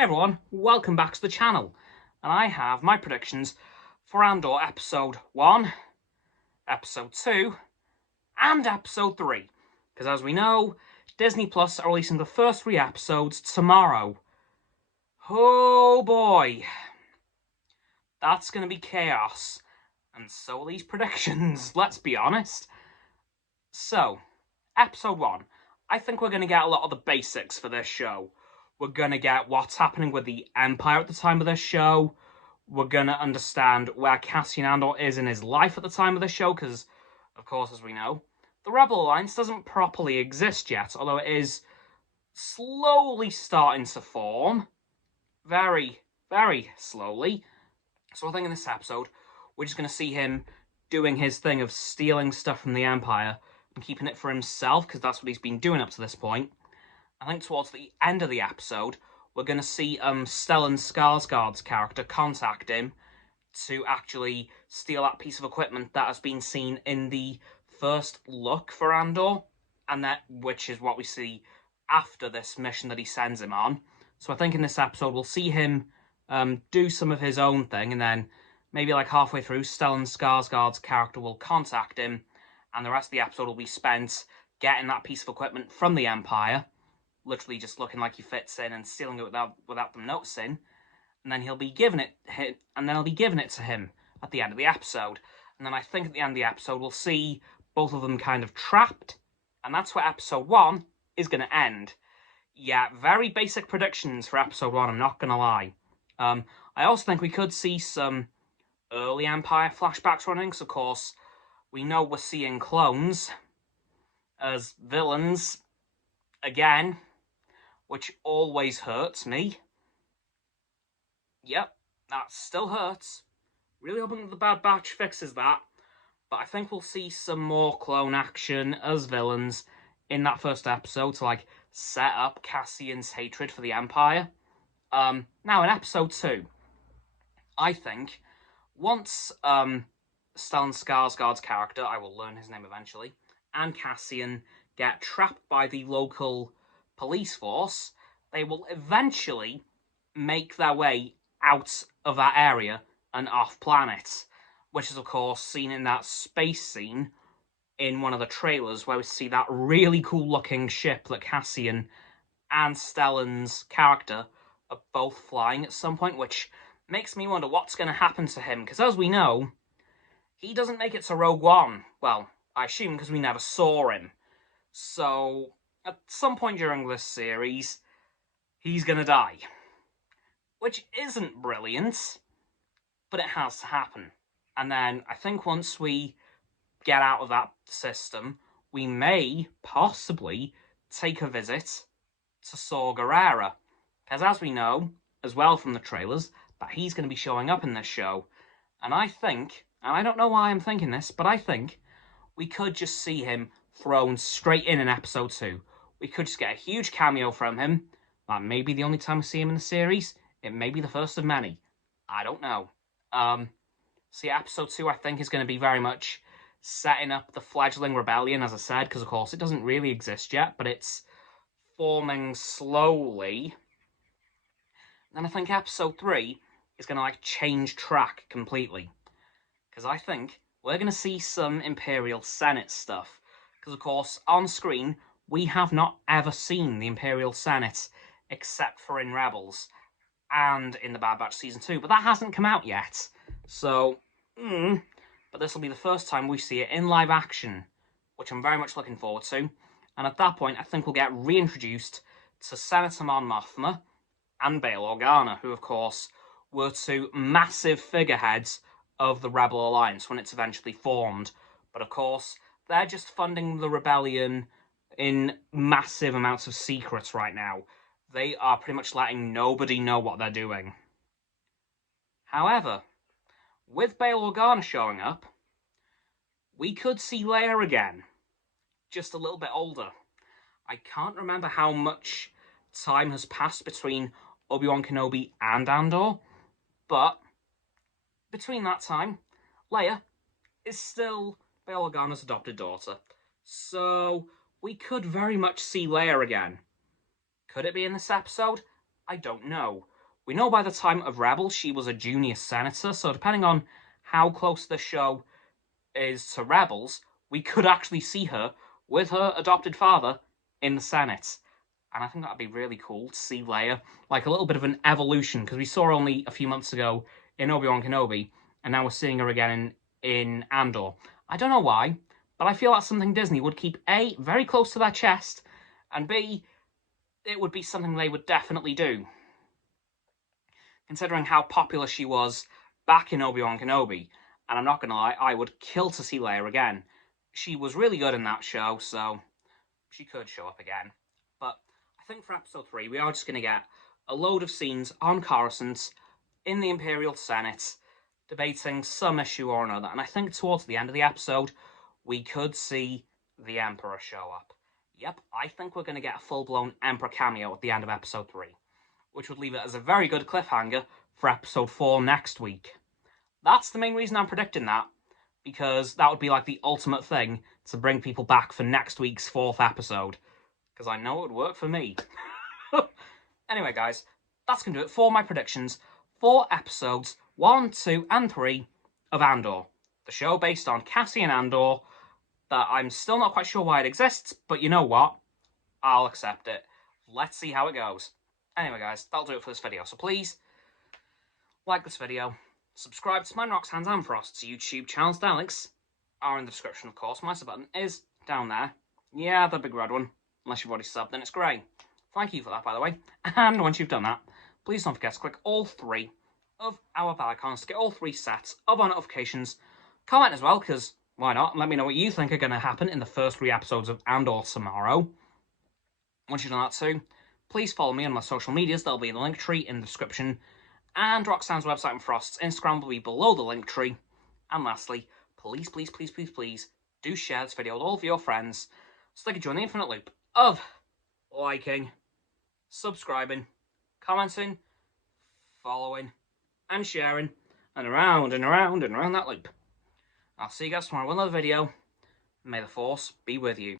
Hey everyone, welcome back to the channel, and I have my predictions for Andor Episode 1, Episode 2, and Episode 3, because as we know, Disney Plus are releasing the first 3 episodes tomorrow. Oh boy, that's going to be chaos, and so are these predictions, let's be honest. So, Episode 1, I think we're going to get a lot of the basics for this show. We're going to get what's happening with the Empire at the time of this show. We're going to understand where Cassian Andor is in his life at the time of the show, because, of course, as we know, the Rebel Alliance doesn't properly exist yet, although it is slowly starting to form. Very, very slowly. So I think in this episode, we're just going to see him doing his thing of stealing stuff from the Empire and keeping it for himself, because that's what he's been doing up to this point. I think towards the end of the episode, we're going to see Stellan Skarsgård's character contact him to actually steal that piece of equipment that has been seen in the first look for Andor, and which is what we see after this mission that he sends him on. So I think in this episode we'll see him do some of his own thing, and then maybe like halfway through, Stellan Skarsgård's character will contact him, and the rest of the episode will be spent getting that piece of equipment from the Empire, literally just looking like he fits in and stealing it without them noticing, and then he'll be giving it to him at the end of the episode. And then I think at the end of the episode we'll see both of them kind of trapped, and that's where episode 1 is going to end. Yeah, very basic predictions for episode 1, I'm not going to lie. I also think we could see some early Empire flashbacks running, so of course we know we're seeing clones as villains again, which always hurts me. Yep, that still hurts. Really hoping that the Bad Batch fixes that. But I think we'll see some more clone action as villains in that first episode to like set up Cassian's hatred for the Empire. Now in episode 2, I think once Stellan Skarsgård's character, I will learn his name eventually, and Cassian get trapped by the local police force, they will eventually make their way out of that area and off planet, which is of course seen in that space scene in one of the trailers where we see that really cool looking ship that Cassian and Stellan's character are both flying at some point, which makes me wonder what's going to happen to him, because as we know, he doesn't make it to Rogue One. Well, I assume because we never saw him. So at some point during this series, he's going to die. Which isn't brilliant, but it has to happen. And then I think once we get out of that system, we may possibly take a visit to Saw Gerrera. Because as we know, as well from the trailers, that he's going to be showing up in this show. And I think, and I don't know why I'm thinking this, but I think we could just see him thrown straight in episode 2. We could just get a huge cameo from him. That may be the only time we see him in the series. It may be the first of many. I don't know. So yeah, episode 2 I think is going to be very much setting up the fledgling rebellion, as I said, because of course it doesn't really exist yet, but it's forming slowly. And I think episode 3 is going to like change track completely. Because I think we're going to see some Imperial Senate stuff. Because, of course, on screen, we have not ever seen the Imperial Senate, except for in Rebels and in the Bad Batch Season 2. But that hasn't come out yet. So, but this will be the first time we see it in live action, which I'm very much looking forward to. And at that point, I think we'll get reintroduced to Senator Mon Mothma and Bail Organa, who, of course, were 2 massive figureheads of the Rebel Alliance when it's eventually formed. But, of course, they're just funding the rebellion in massive amounts of secrets right now. They are pretty much letting nobody know what they're doing. However, with Bail Organa showing up, we could see Leia again. Just a little bit older. I can't remember how much time has passed between Obi-Wan Kenobi and Andor, but between that time, Leia is still Bail Organa's adopted daughter. So we could very much see Leia again. Could it be in this episode? I don't know. We know by the time of Rebels she was a junior senator, so depending on how close the show is to Rebels, we could actually see her with her adopted father in the Senate. And I think that'd be really cool to see Leia, like a little bit of an evolution, because we saw her only a few months ago in Obi-Wan Kenobi, and now we're seeing her again in Andor. I don't know why, but I feel that's something Disney would keep A, very close to their chest, and B, it would be something they would definitely do. Considering how popular she was back in Obi-Wan Kenobi, and I'm not gonna lie, I would kill to see Leia again. She was really good in that show, so she could show up again. But I think for episode 3, we are just going to get a load of scenes on Coruscant in the Imperial Senate, debating some issue or another. And I think towards the end of the episode, we could see the Emperor show up. Yep, I think we're going to get a full-blown Emperor cameo at the end of episode 3, which would leave it as a very good cliffhanger for episode 4 next week. That's the main reason I'm predicting that, because that would be like the ultimate thing to bring people back for next week's 4th episode, because I know it would work for me. Anyway, guys, that's going to do it for my predictions for episodes 1, 2, and 3 of Andor, the show based on Cassian Andor, that I'm still not quite sure why it exists, but you know what? I'll accept it. Let's see how it goes. Anyway, guys, that'll do it for this video, so please like this video, subscribe to my Rox, Hands and Frost's YouTube channels. Their links are in the description, of course. My sub button is down there. Yeah, the big red one. Unless you've already subbed, then it's grey. Thank you for that, by the way. And once you've done that, please don't forget to click all 3 of our bell icons to get all 3 sets of our notifications. Comment as well, because why not? Let me know what you think are going to happen in the first 3 episodes of Andor tomorrow. Once you've done that too, please follow me on my social medias. They'll be in the link tree in the description. And Roxanne's website and Frost's Instagram will be below the link tree. And lastly, please, please, please, please, please, do share this video with all of your friends so they can join the infinite loop of liking, subscribing, commenting, following, and sharing, and around and around and around that loop. I'll see you guys tomorrow with another video. May the Force be with you.